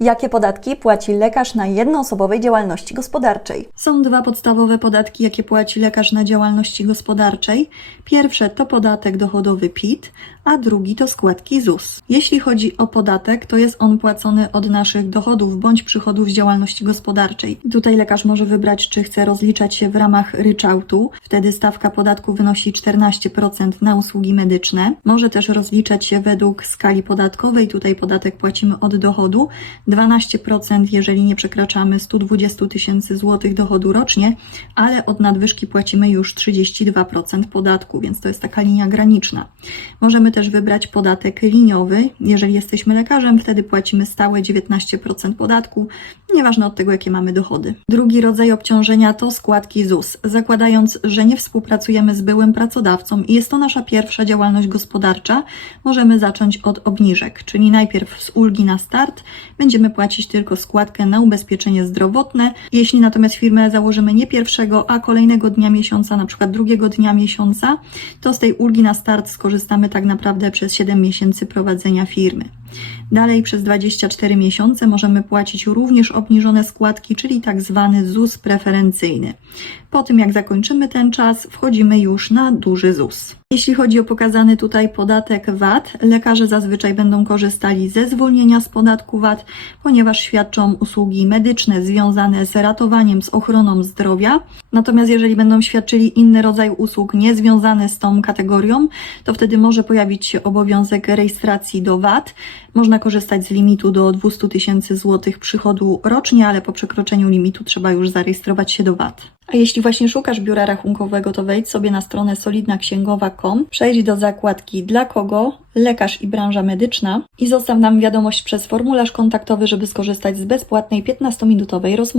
Jakie podatki płaci lekarz na jednoosobowej działalności gospodarczej? Są dwa podstawowe podatki, jakie płaci lekarz na działalności gospodarczej. Pierwsze to podatek dochodowy PIT, a drugi to składki ZUS. Jeśli chodzi o podatek, to jest on płacony od naszych dochodów bądź przychodów z działalności gospodarczej. Tutaj lekarz może wybrać, czy chce rozliczać się w ramach ryczałtu. Wtedy stawka podatku wynosi 14% na usługi medyczne. Może też rozliczać się według skali podatkowej. Tutaj podatek płacimy od dochodu. 12% jeżeli nie przekraczamy 120 tysięcy złotych dochodu rocznie, ale od nadwyżki płacimy już 32% podatku, więc to jest taka linia graniczna. Możemy też wybrać podatek liniowy. Jeżeli jesteśmy lekarzem, wtedy płacimy stałe 19% podatku, nieważne od tego, jakie mamy dochody. Drugi rodzaj obciążenia to składki ZUS. Zakładając, że nie współpracujemy z byłym pracodawcą i jest to nasza pierwsza działalność gospodarcza, możemy zacząć od obniżek, czyli najpierw z ulgi na start będziemy płacić tylko składkę na ubezpieczenie zdrowotne. Jeśli natomiast firmę założymy nie pierwszego, a kolejnego dnia miesiąca, na przykład drugiego dnia miesiąca, to z tej ulgi na start skorzystamy tak naprawdę przez 7 miesięcy prowadzenia firmy. Dalej przez 24 miesiące możemy płacić również obniżone składki, czyli tak zwany ZUS preferencyjny. Po tym jak zakończymy ten czas, wchodzimy już na duży ZUS. Jeśli chodzi o pokazany tutaj podatek VAT, lekarze zazwyczaj będą korzystali ze zwolnienia z podatku VAT, ponieważ świadczą usługi medyczne związane z ratowaniem, z ochroną zdrowia. Natomiast jeżeli będą świadczyli inny rodzaj usług niezwiązane z tą kategorią, to wtedy może pojawić się obowiązek rejestracji do VAT. Można korzystać z limitu do 200 tysięcy złotych przychodu rocznie, ale po przekroczeniu limitu trzeba już zarejestrować się do VAT. A jeśli właśnie szukasz biura rachunkowego, to wejdź sobie na stronę solidnaksięgowa.com, przejdź do zakładki dla kogo, lekarz i branża medyczna i zostaw nam wiadomość przez formularz kontaktowy, żeby skorzystać z bezpłatnej 15-minutowej rozmowy.